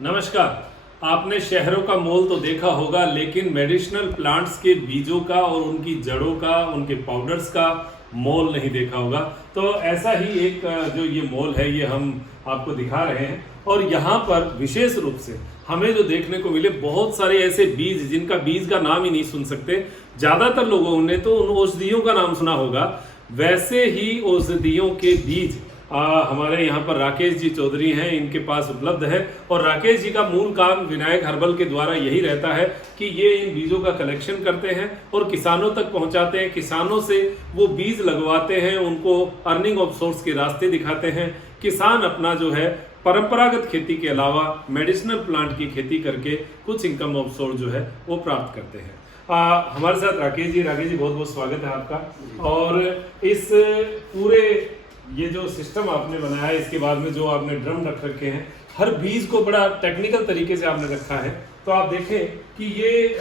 नमस्कार। आपने शहरों का मॉल तो देखा होगा, लेकिन मेडिसिनल प्लांट्स के बीजों का और उनकी जड़ों का, उनके पाउडर्स का मॉल नहीं देखा होगा। तो ऐसा ही एक जो ये मॉल है, ये हम आपको दिखा रहे हैं। और यहाँ पर विशेष रूप से हमें जो देखने को मिले, बहुत सारे ऐसे बीज जिनका बीज का नाम ही नहीं सुन सकते। ज़्यादातर लोगों ने तो उन औषधियों का नाम सुना होगा, वैसे ही औषधियों के बीज हमारे यहाँ पर राकेश जी चौधरी हैं, इनके पास उपलब्ध है। और राकेश जी का मूल काम विनायक हर्बल के द्वारा यही रहता है कि ये इन बीजों का कलेक्शन करते हैं और किसानों तक पहुँचाते हैं। किसानों से वो बीज लगवाते हैं, उनको अर्निंग ऑफ सोर्स के रास्ते दिखाते हैं। किसान अपना जो है परंपरागत खेती के अलावा मेडिसिनल प्लांट की खेती करके कुछ इनकम ऑफ सोर्स जो है वो प्राप्त करते हैं। हमारे साथ राकेश जी बहुत बहुत स्वागत है आपका। और इस पूरे ये जो सिस्टम आपने बनाया है, इसके बाद में जो आपने ड्रम रख रखे हैं, हर बीज को बड़ा टेक्निकल तरीके से आपने रखा है। तो आप देखें कि ये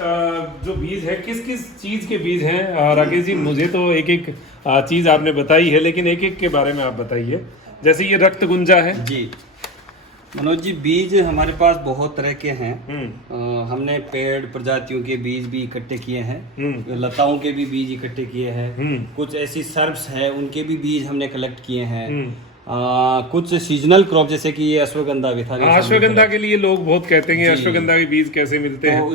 जो बीज है किस किस चीज़ के बीज हैं। राकेश जी, मुझे तो एक एक चीज़ आपने बताई है, लेकिन एक एक के बारे में आप बताइए। जैसे ये रक्त गुंजा है जी मनोज जी, बीज हमारे पास बहुत तरह के हैं। हमने पेड़ प्रजातियों के बीज भी इकट्ठे किए हैं, लताओं के भी बीज इकट्ठे किए हैं, कुछ ऐसी सर्ब्स हैं उनके भी बीज हमने कलेक्ट किए हैं। कुछ सीजनल क्रॉप जैसे कि ये अश्वगंधा भी था। अश्वगंधा के लिए लोग बहुत कहते हैं अश्वगंधा के बीज कैसे मिलते हैं। तो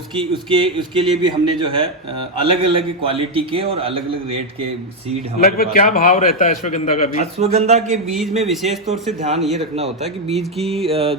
उसके लिए भी हमने जो है अलग अलग क्वालिटी के और अलग अलग रेट के सीड लगभग क्या भाव रहता है अश्वगंधा का बीज? अश्वगंधा के बीज में विशेष तौर से ध्यान ये रखना होता है कि बीज की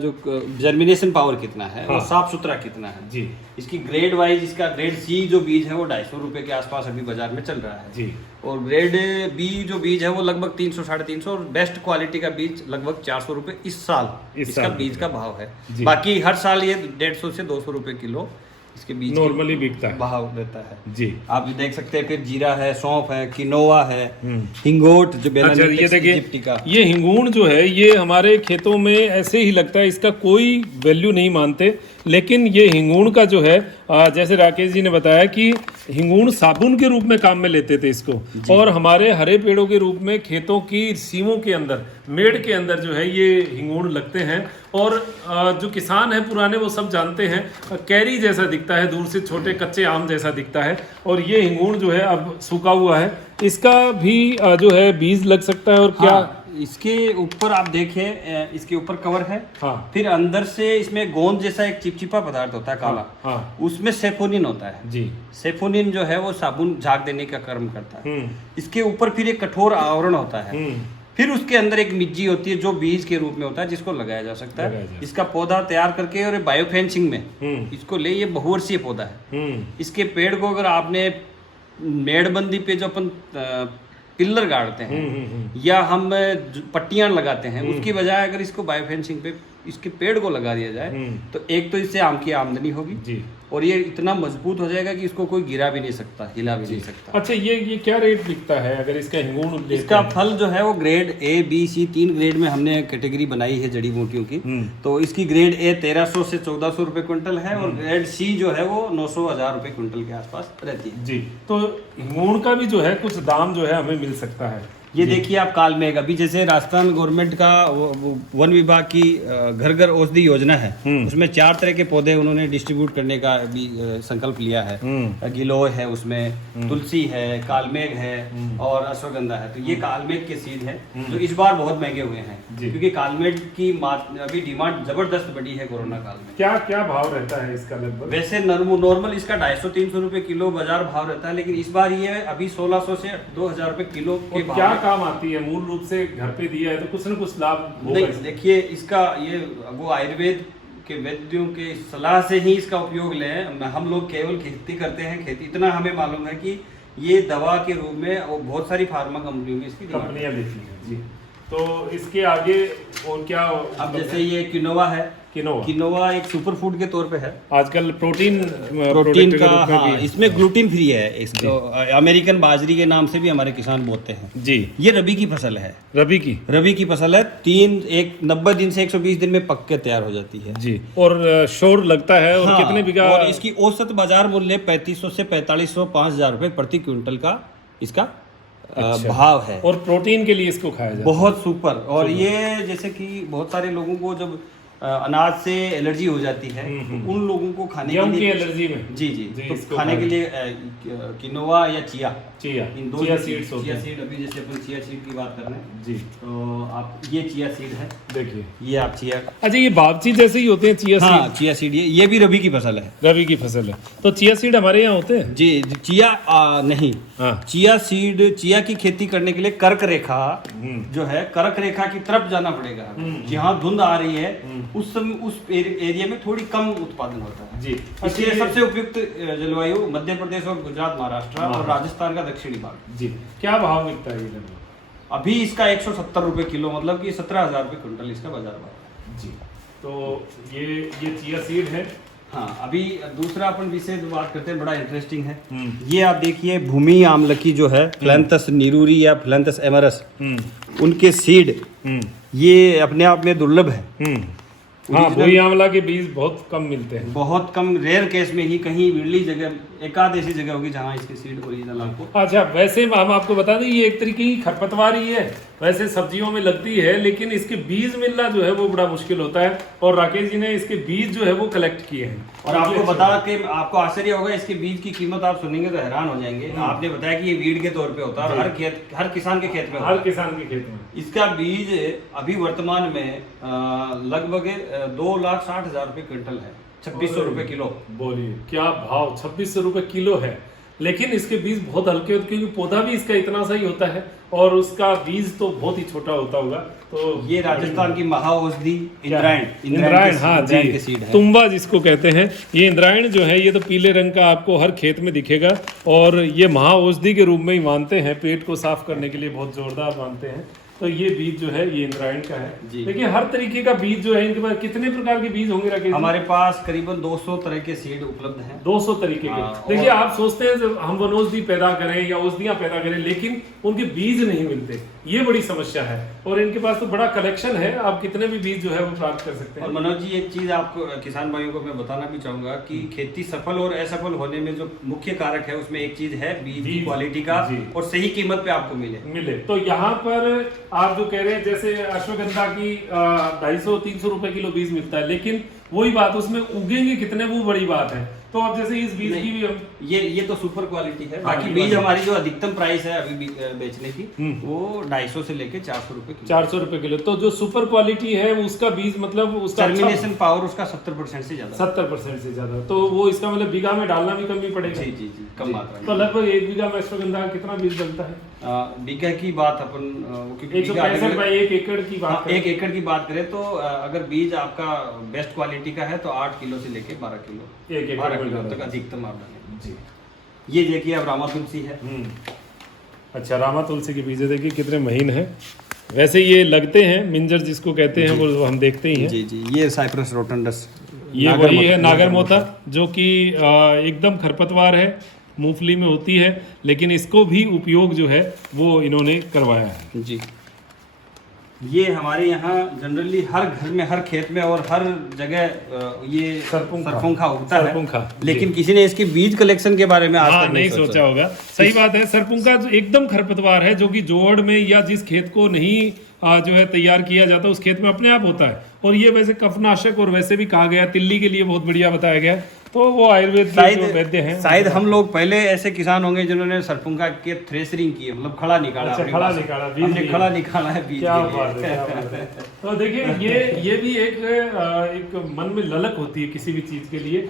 जो जर्मिनेशन पावर कितना है, हाँ। और साफ सुथरा कितना है जी। इसकी ग्रेड वाइज, इसका ग्रेड सी जो बीज है वो 250 रुपए के आसपास अभी बाजार में चल रहा है जी। और ग्रेड बी जो बीज है वो लगभग 300 350, और बेस्ट क्वालिटी का बीज लगभग 400 रुपए इस साल इसका बीज का भाव है। बाकी हर साल ये 150 से 200 रुपए किलो इसके बीज नॉर्मली बिकता है, भाव रहता है जी। आप भी देख सकते हैं, फिर जीरा है, सौंफ है, किनोवा है, हिंगोट जो ये देखिए, ये हिंगूण जो है ये हमारे खेतों में ऐसे ही लगता है, इसका कोई वैल्यू नहीं मानते। लेकिन ये हिंगूण का जो है, जैसे राकेश जी ने बताया कि हिंगूण साबुन के रूप में काम में लेते थे इसको, और हमारे हरे पेड़ों के रूप में खेतों की सीमों के अंदर, मेड़ के अंदर जो है ये हिंगूण लगते हैं। और जो किसान है पुराने वो सब जानते हैं, कैरी जैसा दिखता है, दूर से छोटे कच्चे आम जैसा दिखता है। और ये हिंगूण जो है अब सूखा हुआ है, इसका भी जो है बीज लग सकता है। और क्या इसके ऊपर आप देखें, इसके ऊपर कवर है, हाँ। फिर अंदर से इसमें गोंद जैसा एक चिपचिपा पदार्थ होता है काला, हाँ। उसमें सेफोनिन होता है जी। सेफोनिन जो है वो साबुन झाग देने का कर्म करता है। इसके ऊपर फिर एक कठोर आवरण होता है, फिर उसके अंदर एक मिज्जी होती है जो बीज के रूप में होता है, जिसको लगाया जा सकता है। इसका पौधा तैयार करके और बायोफेंसिंग में इसको ले, ये बहुवर्षीय पौधा है। इसके पेड़ को अगर आपने मेड़बंदी पे जो अपन पिल्लर गाड़ते हैं या हम पट्टियां लगाते हैं, उसकी बजाय अगर इसको बायोफेंसिंग पे इसके पेड़ को लगा दिया जाए तो एक तो इससे आम की आमदनी होगी जी, और ये इतना मजबूत हो जाएगा कि इसको कोई गिरा भी नहीं सकता, हिला भी नहीं सकता। अच्छा, ये क्या रेट बिकता है अगर इसका हिंगूण? इसका फल जो है वो grade A B C 3 grade में हमने कैटेगरी बनाई है जड़ी बूटियों की। तो इसकी ग्रेड ए 1300 से 1400 रुपए क्विंटल है, और ग्रेड सी जो है वो 900-1000 रुपए क्विंटल के आसपास रहती है जी। तो हिंगूण का भी जो है कुछ दाम जो है हमें मिल सकता है। ये देखिए आप कालमेघ, अभी जैसे राजस्थान गवर्नमेंट का वन विभाग की घर घर औषधि योजना है, उसमें 4 तरह के पौधे उन्होंने डिस्ट्रीब्यूट करने का भी संकल्प लिया है। गिलोय है, उसमें तुलसी है, कालमेघ है और अश्वगंधा है। तो ये कालमेघ के सीड है जो इस बार बहुत महंगे हुए हैं, क्योंकि कालमेघ की अभी डिमांड जबरदस्त बढ़ी है कोरोना काल में। क्या क्या भाव रहता है इसका लगभग? वैसे नॉर्मल इसका 250-300 रुपए किलो बाजार भाव रहता है, लेकिन इस बार ये अभी 1600 से 2000 रुपए किलो के भाव काम आती है। मूल रूप से घर पे दिया है तो कुछ न कुछ लाभ नहीं। देखिए, इसका ये वो आयुर्वेद के वैद्यों के सलाह से ही इसका उपयोग लें। हम लोग केवल खेती करते हैं, खेती इतना हमें मालूम है कि ये दवा के रूप में और बहुत सारी फार्मा कंपनियों में इसकी कंपनियां बेचती हैं जी। तो इसके आगे और क्या? अब जैसे ये किनोवा है, किनोवा एक सुपर फूड के तौर पे है आजकल, प्रोटीन का। हाँ, इसमें ग्लूटीन फ्री है। इसको अमेरिकन बाजरी के नाम से भी हमारे किसान बोलते हैं जी। ये रबी की फसल है, रबी की फसल है। 90 दिन से 120 दिन में पक के तैयार हो जाती है जी। और शोर लगता है। और कितने बीघा? और इसकी औसत बाजार मूल्य 3500 से 4500 5000 रुपए प्रति क्विंटल का इसका भाव है। और प्रोटीन के लिए इसको खाया जाता है। बहुत सुपर। और ये जैसे कि बहुत सारे लोगों को जब अनाज से एलर्जी हो जाती है, उन लोगों को खाने के गेहूं की लिए एलर्जी में जी तो इसको खाने के लिए किनोवा या चिया इन दो चिया सीड्स होते चिया हैं। सीड, अभी जैसे अपन चिया सीड की बात कर रहे हैं जी, तो आप ये चिया सीड है, देखिए ये आप चिया, अच्छा ये बावची जैसे ही होते हैं चिया हाँ सीड, चिया सीड, ये भी रबी की फसल है। रबी की फसल है। तो चिया सीड हमारे यहाँ होते हैं। जी चिया नहीं, हाँ चिया सीड, चिया की खेती करने के लिए कर्क रेखा जो है, कर्क रेखा की तरफ जाना पड़ेगा। जहाँ धुंध आ रही है उस समय उस एरिया में थोड़ी कम उत्पादन होता है जी। इसलिए सबसे उपयुक्त जलवायु मध्य प्रदेश और गुजरात, महाराष्ट्र और राजस्थान का दक्षिणी भाग। जी, क्या भाव बिकता है ये लगभग? अभी इसका 170 रुपए किलो, मतलब कि 17,000 रुपए क्विंटल इसका बाजार भाव है। जी, तो ये चिया सीड है। हाँ, अभी दूसरा अपन विषय जो बात करते हैं बड़ा इंटरेस्टिंग है। ये आप देखिए भूमि आमलकी जो है, फिलैंथस निरूरी या फिलैंथस एमरस, उनके सीड ये अपने आप में दुर्लभ है। हाँ, भूमि आंवला के बीज बहुत कम मिलते हैं, बहुत कम, रेयर केस में ही कहीं विरली जगह, एकाध ऐसी जगह होगी जहाँ इसके सीड ओरिजिनल आपको। अच्छा, वैसे हम आपको बता दें ये एक तरीके की खरपतवार ही है, वैसे सब्जियों में लगती है, लेकिन इसके बीज मिलना जो है वो बड़ा मुश्किल होता है। और राकेश जी ने इसके बीज जो है वो कलेक्ट किए हैं। और आपको बता के आपको आश्चर्य होगा, इसके बीज की कीमत आप सुनेंगे तो हैरान हो जाएंगे। आपने बताया कि ये वीड के तौर पे होता है, और हर किसान के खेत में होता है। हर किसान के खेत में इसका बीज अभी वर्तमान में लगभग 2,60,000 रुपए क्विंटल है, 2600 रुपए किलो। बोलिए क्या भाव, 2600 रुपए किलो है। लेकिन इसके बीज बहुत हल्के होते, क्योंकि पौधा भी इसका इतना सा ही होता है और उसका बीज तो बहुत ही छोटा होता होगा। तो ये राजस्थान की महाऔषधि इंद्रायण, हाँ जी, तुम्बा जिसको कहते हैं, ये इंद्रायण जो है ये तो पीले रंग का आपको हर खेत में दिखेगा। और ये महाऔषधि के रूप में ही मानते हैं, पेट को साफ करने के लिए बहुत जोरदार मानते हैं। तो ये बीज जो है ये इंद्रायण का है। देखिए हर तरीके का बीज जो है इनके पास, कितने प्रकार के बीज होंगे राकेश? हमारे पास करीबन 200 तरह के सीड उपलब्ध हैं। 200 तरीके के। देखिए आप सोचते हैं हम वनौषधि पैदा करें या औषधियां पैदा करें, लेकिन उनके बीज नहीं मिलते, ये बड़ी समस्या है। और इनके पास तो बड़ा कलेक्शन है, आप कितने भी बीज जो है वो प्राप्त कर सकते हैं। और मनोज जी, एक चीज आपको किसान भाइयों को मैं बताना भी चाहूंगा कि खेती सफल और असफल होने में जो मुख्य कारक है उसमें एक चीज है बीज की क्वालिटी का, और सही कीमत पे आपको मिले। तो यहाँ पर आप जो कह रहे हैं, जैसे अश्वगंधा की 250-300 रुपए किलो बीज मिलता है, लेकिन वही बात, उसमें उगेंगे कितने वो बड़ी बात है। तो अब जैसे इस बीज की भी हम ये तो सुपर क्वालिटी है। बाकी बीज हमारी जो अधिकतम प्राइस है अभी बेचने की वो 250 से लेके 400 रुपए किलो। 400 रुपए किलो। तो जो सुपर क्वालिटी है उसका बीज मतलब उसका टर्मिनेशन पावर उसका 70% से ज्यादा, 70% से ज्यादा। तो वो इसका मतलब बीघा में डालना भी कम ही पड़ेगा। जी कम मात्रा में। तो लगभग 1 बीघा में अश्वगंधा कितना बीज बनता है? बीघा की बात अपन 165 बाई 1 एकड़ की बात करें, 1 एकड़ की बात करें तो अगर बीज आपका बेस्ट क्वालिटी का है तो 8 किलो से लेके 12 किलो, 1 एकड़ तक अधिकतम आप डालें। जी, ये देखिए अब रामा तुलसी है। अच्छा, रामा तुलसी के बीज देखिए कितने महीन है। वैसे ये लगते हैं मिंजर जिसको कहते हैं वो हम देखते ही हैं। जी ये साइप्रस रोटंडस, ये वही है नागरमोथा, जो कि एकदम खरपतवार है, मूंगफली में होती है, लेकिन इसको भी उपयोग जो है वो इन्होंने करवाया है। जी, ये हमारे यहाँ जनरली हर घर में, हर खेत में और हर जगह ये सरपुंखा उगता है, लेकिन किसी ने इसके बीज कलेक्शन के बारे में आज तक नहीं सोचा होगा। सही बात है, सरपुंखा एकदम खरपतवार है, जो कि जोड़ में या जिस खेत को नहीं जो है तैयार किया जाता उस खेत में अपने आप होता है। और ये वैसे कफनाशक और वैसे भी कहा गया, तिल्ली के लिए बहुत बढ़िया बताया गया। तो वो आयुर्वेद के जो वैद्य हैं, शायद हम लोग पहले ऐसे किसान होंगे जिन्होंने सरपुंखा के थ्रेसरिंग की, मतलब खड़ा निकाला। अच्छा, खड़ा निकाला है बीज। क्या बात है। तो देखिए ये भी एक मन में ललक होती है किसी भी चीज के लिए।